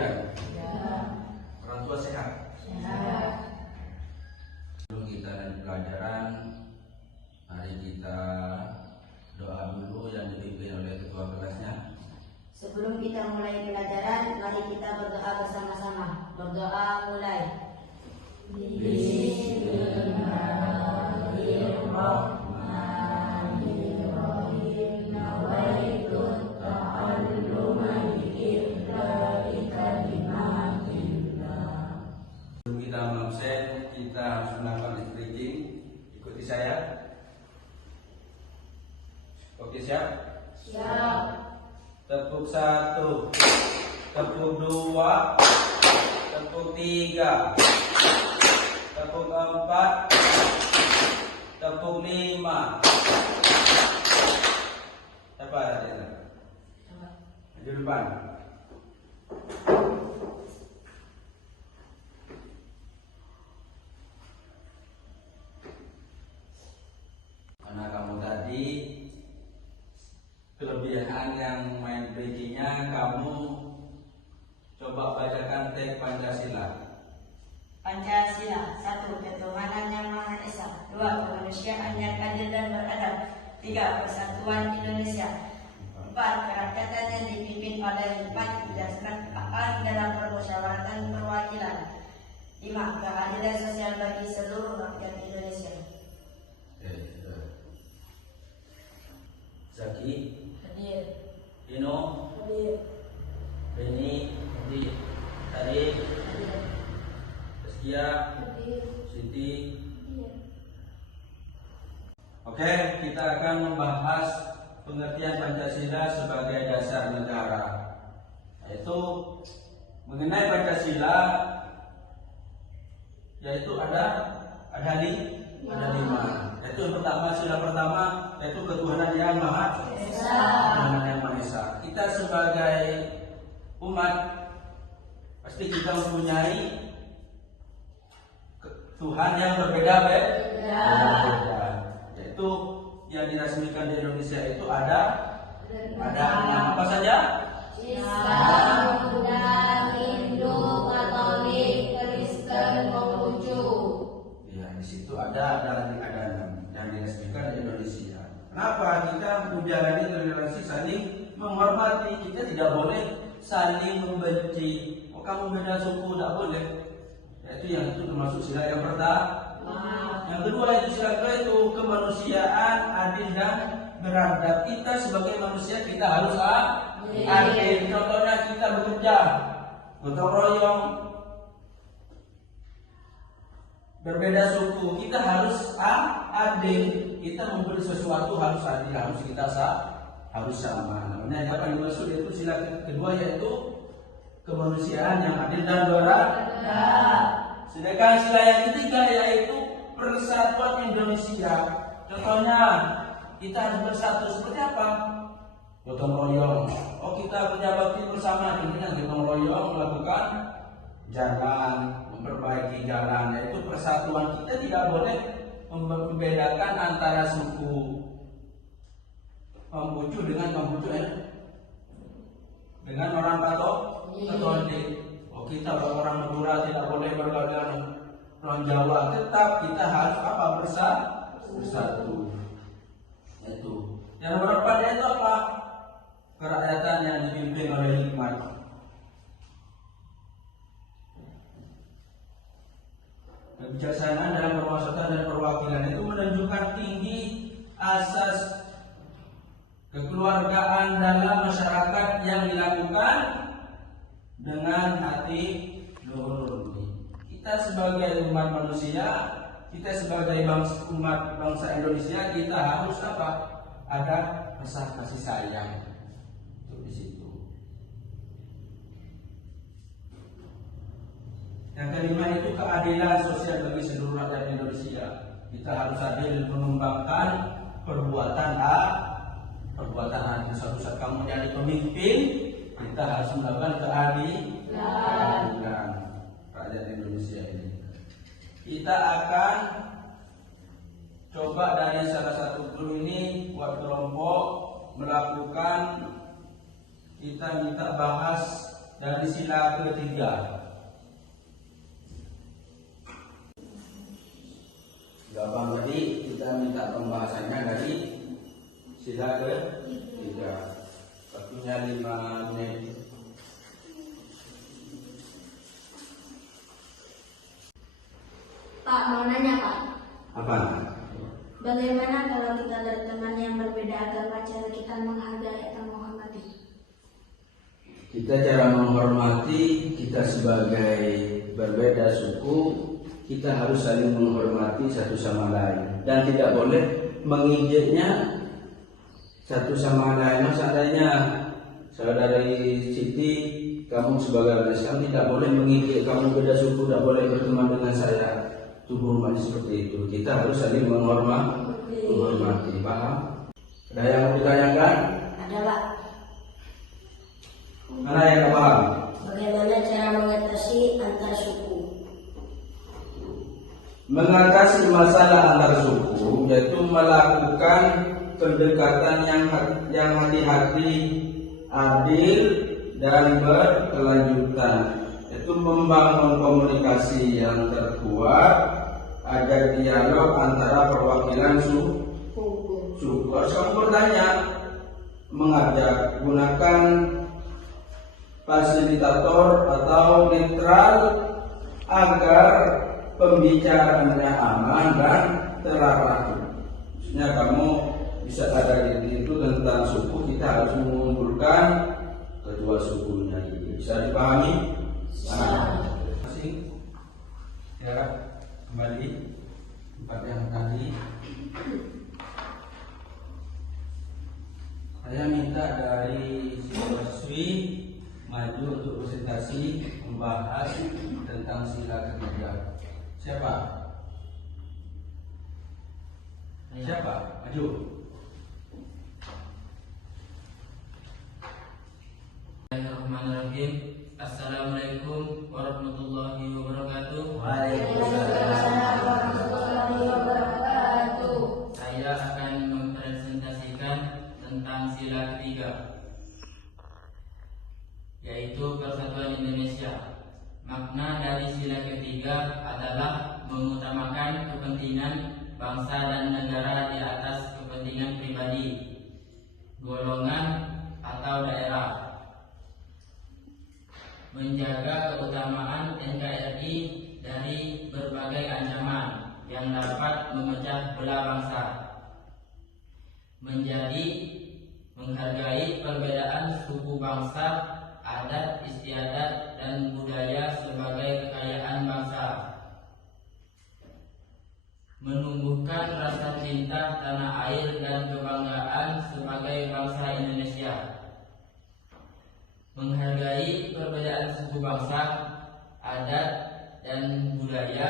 hujan? Ya. Orang tua sehat? Sehat. Sebelum kita lanjut pelajaran, mari kita doa dulu yang dipimpin oleh ketua kelasnya. Sebelum kita mulai pelajaran, mari kita berdoa bersama-sama. Berdoa mulai. Bismillahirrahmanirrahim. Nawaitu ta'alluma bi'idlalika limatillah. Sebelum kita mengabsen, kita harus melakukan stretching. Ikuti saya. Oke, siap? Siap. Tepuk 1, tepuk 2, tepuk 3, tepuk 4, tepuk 5. Siapa ada? Maju depan. Karena kamu tadi kelebihan yang main bridging-nya, kamu coba bacakan teks Pancasila. Pancasila. 1. Ketuhanan yang Maha Esa. 2. Kemanusiaan yang adil dan beradab. 3. Persatuan Indonesia. 4. Kerakyatan yang dipimpin oleh hikmat kebijaksanaan dalam permusyawaratan perwakilan. 5. Keadilan sosial bagi seluruh rakyat Indonesia. Zaki, Hadir. Ino, Hadir. Beni, Tarik, Hadir. Zaskia, Hadir. Siti. Hadir. Oke, kita akan membahas pengertian Pancasila sebagai dasar negara. Yaitu mengenai Pancasila, yaitu ada 5. Yaitu yang pertama, sila pertama, yaitu ketuhanan yang Maha Esa. Ketuhanan yang Maha Esa. Kita sebagai umat pasti kita mempunyai Tuhan yang berbeda-beda. Yaitu yang diresmikan di Indonesia itu ada 6. Apa saja? Islam, Buddha, Hindu, Katolik, Kristen, Konghucu. Ya, di situ ada 6 yang diresmikan di Indonesia. Kenapa kita menjalani toleransi, saling menghormati? Kita tidak boleh saling membenci. Oh, kamu beda suku, tidak boleh. Yang itu termasuk sila yang pertama. Yang kedua itu sila kedua itu kemanusiaan adil dan beradab. Kita sebagai manusia kita harus adil. Contohnya kita bekerja gotong royong, berbeda suku, kita harus adil. Kita memberi sesuatu harus adil, harus kita harus sama. Namanya apa yang dimaksud itu sila kedua, yaitu kemanusiaan yang adil dan beradab. Sedangkan sila yang ketiga yaitu persatuan Indonesia. Contohnya kita harus bersatu seperti apa? Gotong royong. Oh, kita punya bakti bersama, dengan gotong royong melakukan jalan, memperbaiki jalan. Yaitu persatuan. Kita tidak boleh membedakan antara suku Konghucu dengan Konghucu dengan orang Katolik. Oh, kita orang Madura tidak boleh bergaul dengan orang Jawa. Tetap kita harus bersatu. Itu. Yang nomor 4 itu apa? Kerakyatan yang dipimpin oleh hikmat. Kebijaksanaan dalam permusyawaratan dan perwakilan itu menunjukkan tinggi asas kekeluargaan dalam masyarakat yang dilakukan dengan hati nurani. Kita sebagai umat manusia, kita sebagai umat bangsa Indonesia, kita harus apa? Ada rasa kasih sayang. Itu di situ. Yang kelima itu keadilan sosial bagi seluruh rakyat Indonesia. Kita harus adil mengembangkan perbuatan adil. Suatu saat kamu jadi pemimpin, kita harus melakukan keadilan rakyat Indonesia ini. Kita akan coba dari salah satu guru ini buat kelompok melakukan, kita minta bahas dari sila ketiga. Gampang tadi kita minta pembahasannya dari sila ketiga. Waktunya 5 menit. Pak, mau nanya Pak, Apa? bagaimana kalau kita dari teman yang berbeda agama cara kita menghargai atau menghormati? Kita cara menghormati, kita sebagai berbeda suku, kita harus saling menghormati satu sama lain dan tidak boleh mengejeknya satu sama lain. Seandainya saudari Siti, kamu sebagai orang Islam tidak boleh mengejek kamu beda suku, tidak boleh berteman dengan saya. Itu hormat seperti itu. Kita harus saling menghormati. Paham? Ada yang mau ditanyakan? Ada Pak. Mana yang paham? Bagaimana cara mengatasi antar suku? Mengatasi masalah antar suku yaitu melakukan pendekatan yang hati-hati, adil dan berkelanjutan. Itu membangun komunikasi yang terkuat agar dialog antara perwakilan suku. Harus kamu bertanya, mengajak, gunakan fasilitator atau netral agar pembicaraannya aman dan terarah. Maksudnya kamu bisa ada itu tentang suku, kita harus mengumpulkan kedua sukunya. Bisa dipahami? Masih? Ya, kembali tempat yang tadi. Saya minta dari siswi maju untuk presentasi membahas tentang sila ketiga. Siapa? Siapa? Maju. Bismillahirrahmanirrahim. Assalamualaikum warahmatullahi wabarakatuh. Waalaikumsalam warahmatullahi wabarakatuh. Saya akan mempresentasikan tentang sila ketiga, yaitu Persatuan Indonesia. Makna dari sila ketiga adalah mengutamakan kepentingan bangsa dan negara di atas kepentingan pribadi, golongan atau daerah. Menjaga keutamaan NKRI dari berbagai ancaman yang dapat memecah belah bangsa. Menghargai perbedaan suku bangsa, adat istiadat dan budaya sebagai kekayaan bangsa. Menumbuhkan rasa cinta tanah air dan kebanggaan sebagai bangsa Indonesia. Menghargai perbedaan suku bangsa, adat dan budaya.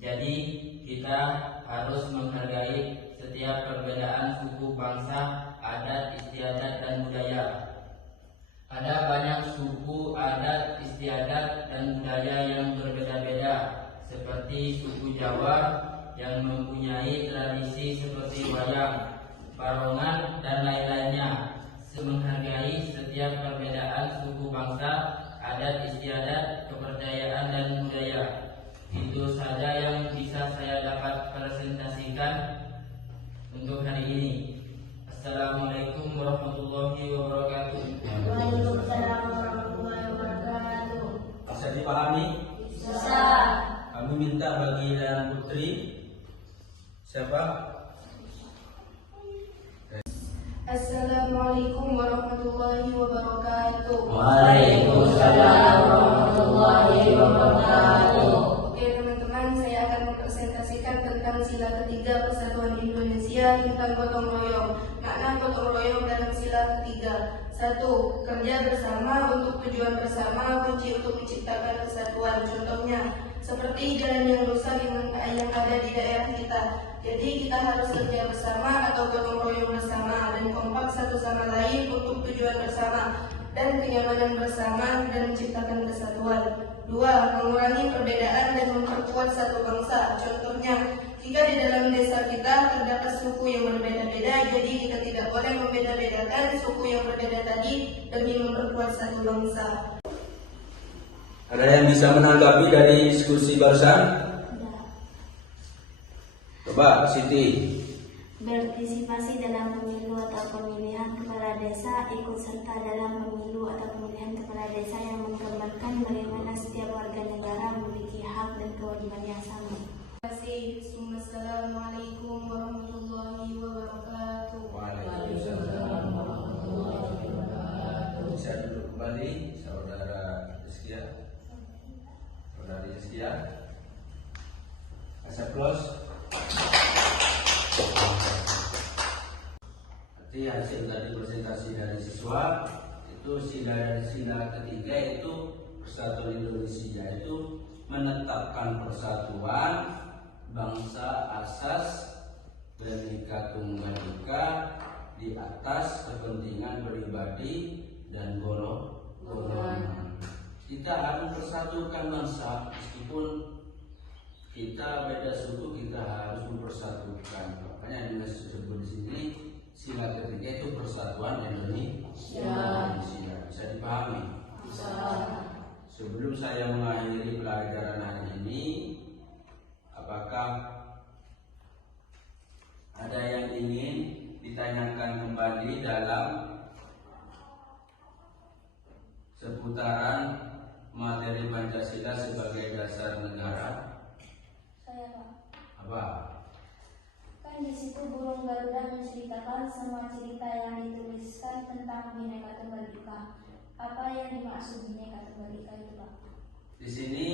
Jadi kita harus menghargai setiap perbedaan suku bangsa, adat, istiadat dan budaya. Ada banyak suku, adat, istiadat dan budaya yang berbeda-beda, seperti suku Jawa yang mempunyai tradisi seperti wayang, barongan dan lain-lainnya. Menghargai setiap perbedaan suku bangsa, adat istiadat, kepercayaan dan budaya. Itu saja yang bisa saya dapat presentasikan untuk hari ini. Assalamualaikum warahmatullahi wabarakatuh. Waalaikumsalam warahmatullahi wabarakatuh. Bisa dipahami? Bisa. Kami minta bagi dan putri. Siapa? Assalamualaikum warahmatullahi wabarakatuh. Waalaikumsalam warahmatullahi wabarakatuh. Oke teman-teman, saya akan mempresentasikan tentang sila ketiga Persatuan Indonesia tentang gotong royong. Makna gotong royong dalam sila ketiga: 1. Kerja bersama untuk tujuan bersama, kunci untuk menciptakan kesatuan. Contohnya seperti jalan yang rusak yang ada di daerah kita. Jadi kita harus kerja bersama atau gotong royong bersama dan kompak satu sama lain untuk tujuan bersama. dan kenyamanan bersama dan menciptakan kesatuan. 2. Mengurangi perbedaan dan memperkuat satu bangsa. Contohnya, jika di dalam desa kita terdapat suku yang berbeda-beda, jadi kita tidak boleh membeda-bedakan suku yang berbeda tadi demi memperkuat satu bangsa. Ada yang bisa menanggapi dari diskusi barusan? Coba Siti. Berpartisipasi dalam pemilu atau pemilihan kepala desa, ikut serta dalam pemilu atau pemilihan kepala desa yang menggambarkan bagaimana setiap warga negara memiliki hak dan kewajiban yang sama. Terima kasih. Assalamualaikum warahmatullahi wabarakatuh. Waalaikumsalam warahmatullahi wabarakatuh. Bisa duduk kembali, saudara Rizkia. Saudari Rizkia. Kasih aplaus. Jadi hasil dari presentasi dari siswa itu sila ketiga itu Persatuan Indonesia itu menetapkan persatuan bangsa asas Bhinneka Tunggal Ika di atas kepentingan pribadi dan golongan. Kita harus mempersatukan bangsa meskipun kita beda suku, kita harus mempersatukan. Makanya yang disebut di sini sila ketiga itu persatuan Indonesia. Bisa dipahami? Bisa. Sebelum saya mengakhiri pelajaran hari ini, apakah ada yang ingin ditanyakan kembali dalam seputaran materi Pancasila sebagai dasar negara? Saya Pak. Apa? Kan di situ burung Garuda menceritakan semua cerita yang dituliskan tentang Bhinneka Tunggal Ika. Apa yang dimaksud Bhinneka Tunggal Ika itu Pak? Di sini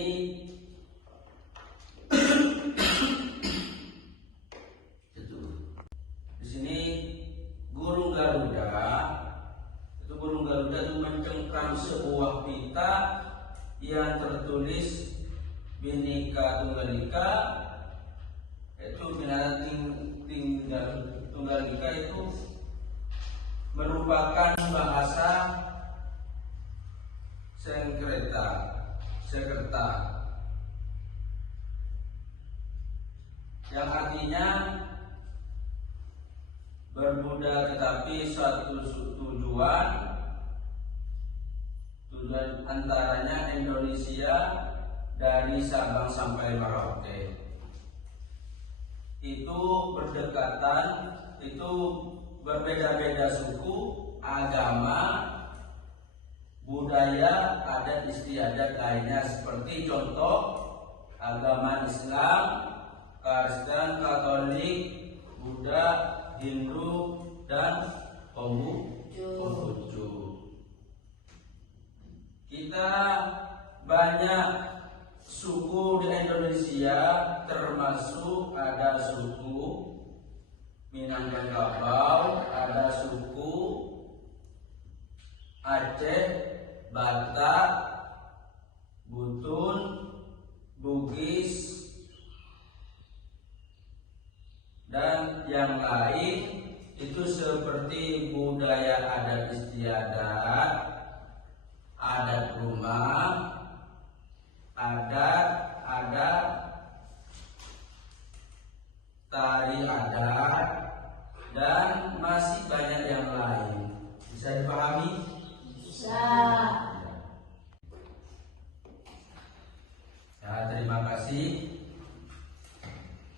burung Garuda itu mencengkram sebuah pita yang tertulis Bhinneka Tunggal Ika. Itu Bhinneka Tunggal Ika itu merupakan bahasa Sanskerta yang artinya bermuda tetapi satu tujuan antaranya Indonesia dari Sabang sampai Merauke. Itu berdekatan, itu berbeda-beda suku, agama, budaya, adat istiadat lainnya seperti contoh agama Islam, Kristen, Katolik, Buddha, Hindu, dan Konghucu. Kita banyak suku di Indonesia, termasuk ada suku Minangkabau, ada suku Aceh, Batak, Butun, Bugis, dan yang lain. Itu seperti budaya adat istiadat, adat rumah, adat, tari adat, dan masih banyak yang lain. Bisa dipahami? Bisa. Ya, terima kasih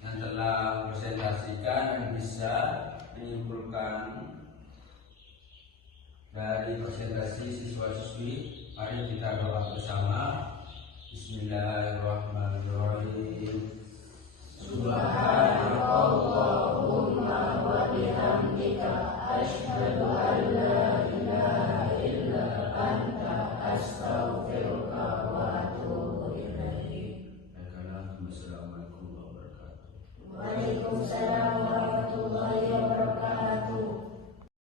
yang telah presentasikan dan bisa menyimpulkan dari presentasi siswa-siswi. Mari kita doa bersama. Bismillahirrahmanirrahim.